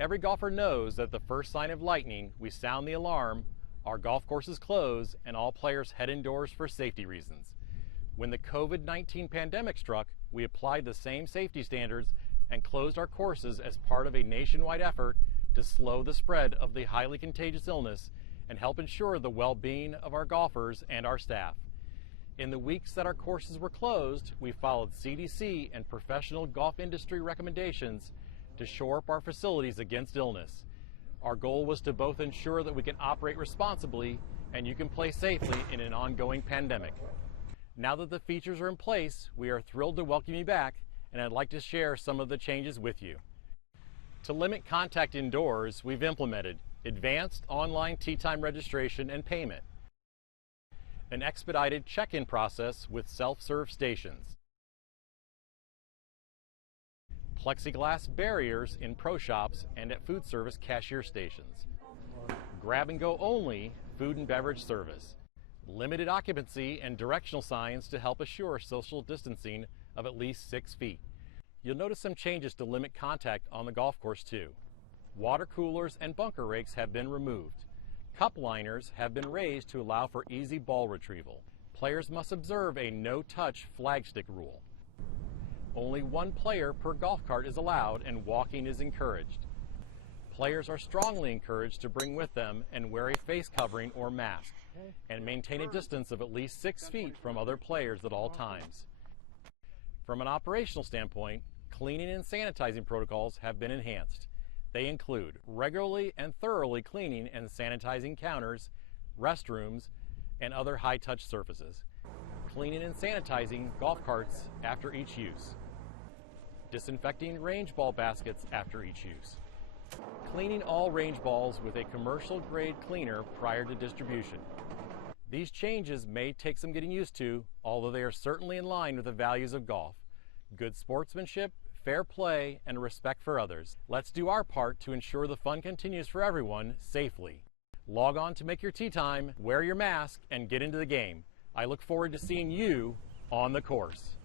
Every golfer knows that the first sign of lightning, we sound the alarm, our golf courses close, and all players head indoors for safety reasons. When the COVID-19 pandemic struck, we applied the same safety standards and closed our courses as part of a nationwide effort to slow the spread of the highly contagious illness and help ensure the well-being of our golfers and our staff. In the weeks that our courses were closed, we followed CDC and professional golf industry recommendations to shore up our facilities against illness. Our goal was to both ensure that we can operate responsibly and you can play safely in an ongoing pandemic. Now that the features are in place, we are thrilled to welcome you back, and I'd like to share some of the changes with you. To limit contact indoors, we've implemented advanced online tee time registration and payment, an expedited check-in process with self-serve stations, plexiglass barriers in pro shops and at food service cashier stations, grab-and-go only food and beverage service, limited occupancy and directional signs to help assure social distancing of at least 6 feet. You'll notice some changes to limit contact on the golf course too. Water coolers and bunker rakes have been removed. Cup liners have been raised to allow for easy ball retrieval. Players must observe a no-touch flagstick rule. Only one player per golf cart is allowed and walking is encouraged. Players are strongly encouraged to bring with them and wear a face covering or mask and maintain a distance of at least 6 feet from other players at all times. From an operational standpoint, cleaning and sanitizing protocols have been enhanced. They include regularly and thoroughly cleaning and sanitizing counters, restrooms, and other high-touch surfaces. Cleaning and sanitizing golf carts after each use. Disinfecting range ball baskets after each use. Cleaning all range balls with a commercial-grade cleaner prior to distribution. These changes may take some getting used to, although they are certainly in line with the values of golf. Good sportsmanship, fair play, and respect for others. Let's do our part to ensure the fun continues for everyone safely. Log on to make your tee time, wear your mask, and get into the game. I look forward to seeing you on the course.